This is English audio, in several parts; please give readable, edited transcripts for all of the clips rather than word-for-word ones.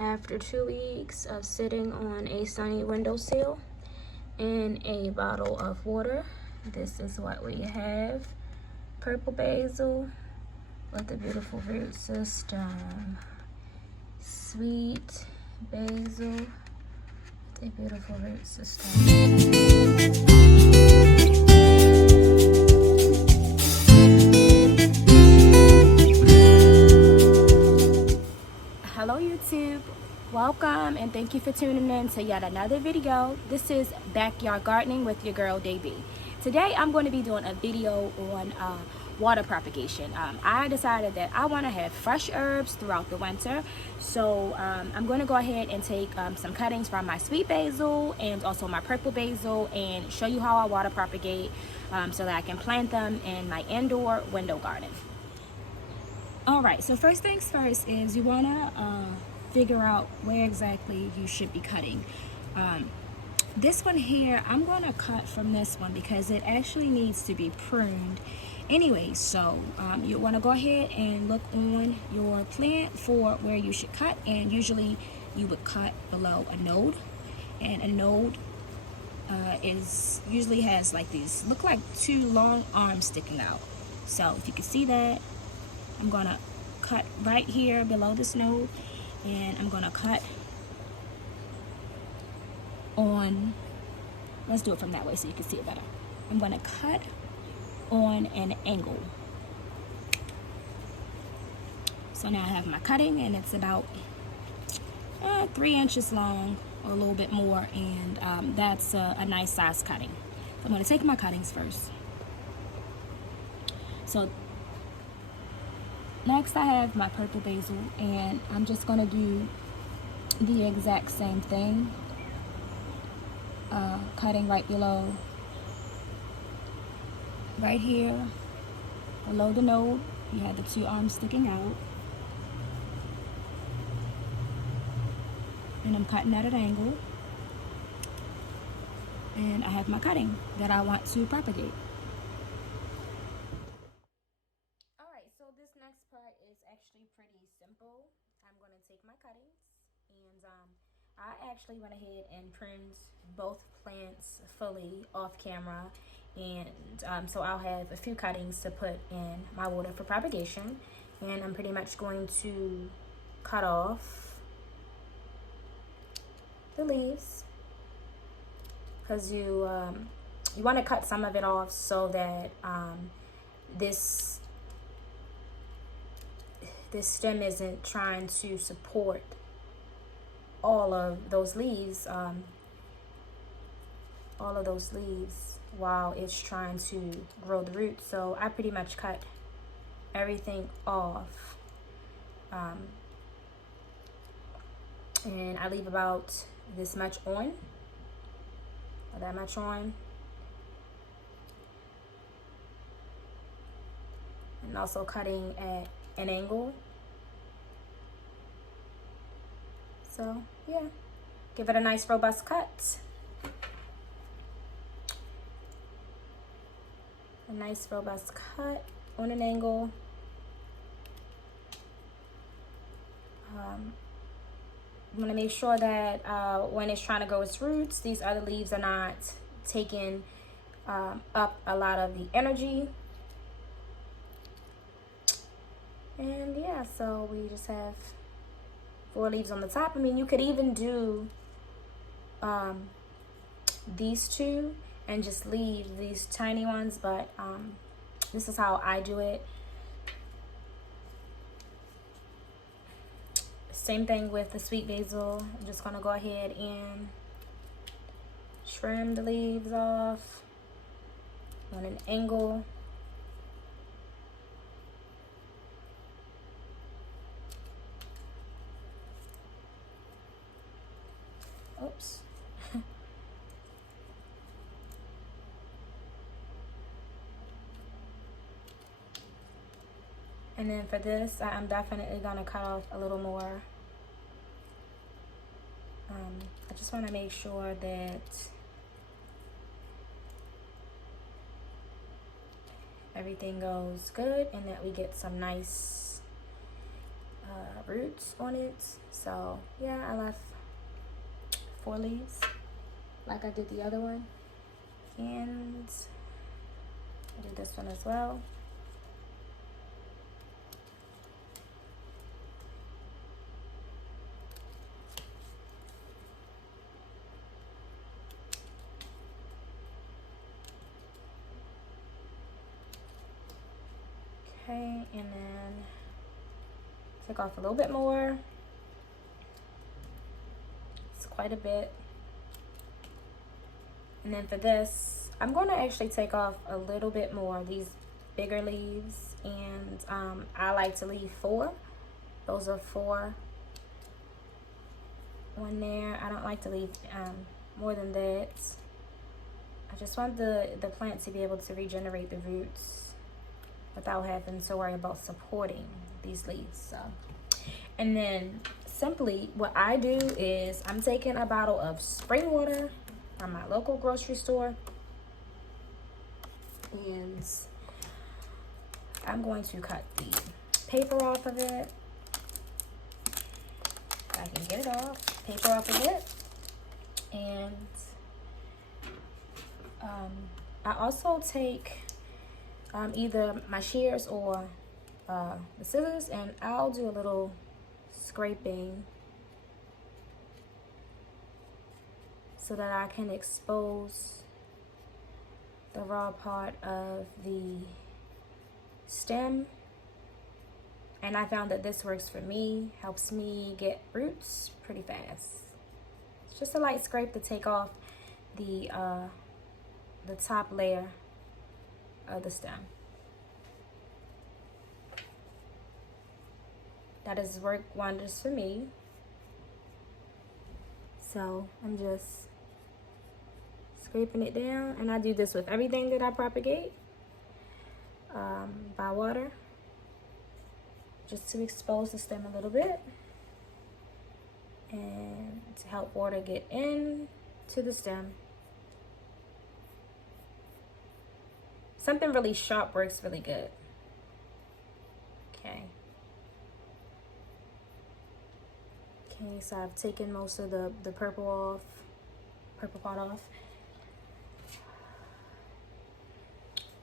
after 2 weeks of sitting on a sunny windowsill in a bottle of water. This is what we have. Purple basil with a beautiful root system. Sweet basil with a beautiful root system. Hello YouTube, welcome and thank you for tuning in to yet another video. This is Backyard Gardening with your girl Davey. Today I'm going to be doing a video on water propagation. I decided that I want to have fresh herbs throughout the winter, so I'm going to go ahead and take some cuttings from my sweet basil and also my purple basil and show you how I water propagate so that I can plant them in my indoor window garden. Alright, so first things first is you want to figure out where exactly you should be cutting. This one here, I'm going to cut from this one because it actually needs to be pruned anyway. So you want to go ahead and look on your plant for where you should cut, and usually you would cut below a node, and a node usually has like these, look like two long arms sticking out. So if you can see that, I'm gonna cut right here below this node, and I'm gonna cut on, let's do it from that way so you can see it better. I'm gonna cut on an angle. So now I have my cutting, and it's about 3 inches long or a little bit more, and that's a nice size cutting. So I'm gonna take my cuttings first. So next I have my purple basil, and I'm just going to do the exact same thing, cutting right below, right here, below the node. You have the two arms sticking out, and I'm cutting at an angle, and I have my cutting that I want to propagate. This next part is actually pretty simple. I'm going to take my cuttings, and I actually went ahead and pruned both plants fully off camera, and so I'll have a few cuttings to put in my water for propagation, and I'm pretty much going to cut off the leaves because you want to cut some of it off so that this stem isn't trying to support all of those leaves, while it's trying to grow the roots. So I pretty much cut everything off, and I leave about this much on, or that much on, and also cutting at an angle. So yeah, give it a nice robust cut. A nice robust cut on an angle. You want to make sure that when it's trying to grow its roots, these other leaves are not taking up a lot of the energy. And yeah, so we just have 4 leaves on the top. I mean, you could even do these two and just leave these tiny ones, but this is how I do it. Same thing with the sweet basil. I'm just gonna go ahead and trim the leaves off on an angle. Oops. And then for this, I'm definitely gonna cut off a little more. I just want to make sure that everything goes good and that we get some nice roots on it. So yeah, I left 4 leaves like I did the other one, and I did this one as well. Okay, and then take off a little bit more. It's quite a bit. And then for this, I'm going to actually take off a little bit more, these bigger leaves, and I like to leave 4. Those are 4 on there. I don't like to leave more than that. I just want the plant to be able to regenerate the roots without having to worry about supporting these leaves. So, and then simply what I do is I'm taking a bottle of spring water from my local grocery store, and I'm going to cut the paper off of it. If I can get it off, paper off of it. And I also take either my shears or the scissors, and I'll do a little scraping so that I can expose the raw part of the stem. And I found that this works for me, helps me get roots pretty fast. It's just a light scrape to take off the top layer of the stem. That has worked wonders for me. So I'm just scraping it down, and I do this with everything that I propagate by water, just to expose the stem a little bit and to help water get in to the stem. Something really sharp works really good. Okay. Okay, so I've taken most of the purple part off,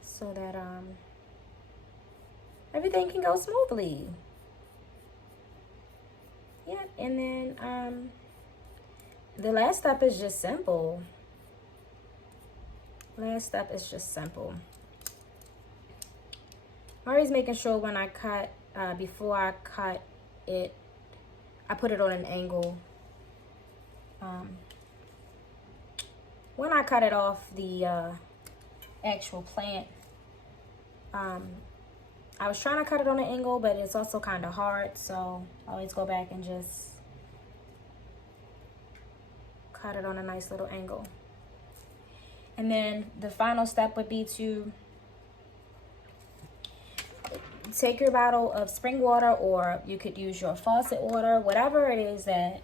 so that everything can go smoothly. Yeah, and then the last step is just simple. Last step is just simple. I'm always making sure when I cut, before I cut it, I put it on an angle. When I cut it off the actual plant, I was trying to cut it on an angle, but it's also kind of hard, so I always go back and just cut it on a nice little angle. And then the final step would be to take your bottle of spring water, or you could use your faucet water, whatever it is that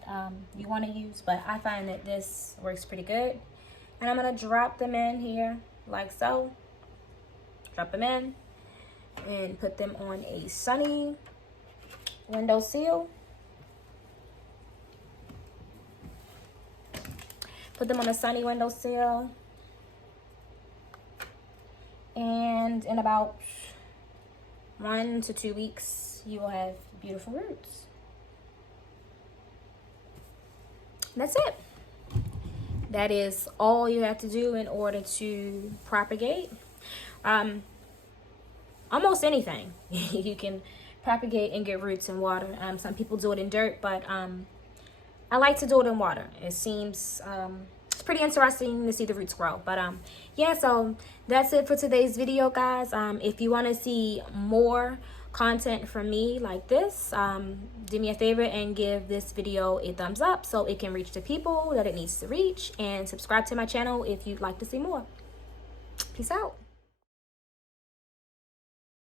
you want to use, but I find that this works pretty good. And I'm going to drop them in here like so. Drop them in and put them on a sunny windowsill. Put them on a sunny windowsill, and in about 1 to 2 weeks, you will have beautiful roots. That's it. That is all you have to do in order to propagate. Almost anything you can propagate and get roots in water. Some people do it in dirt, but I like to do it in water. It seems it's pretty interesting to see the roots grow. But yeah, so that's it for today's video, guys. If you want to see more content from me like this, do me a favor and give this video a thumbs up so it can reach the people that it needs to reach, and subscribe to my channel if you'd like to see more. Peace out.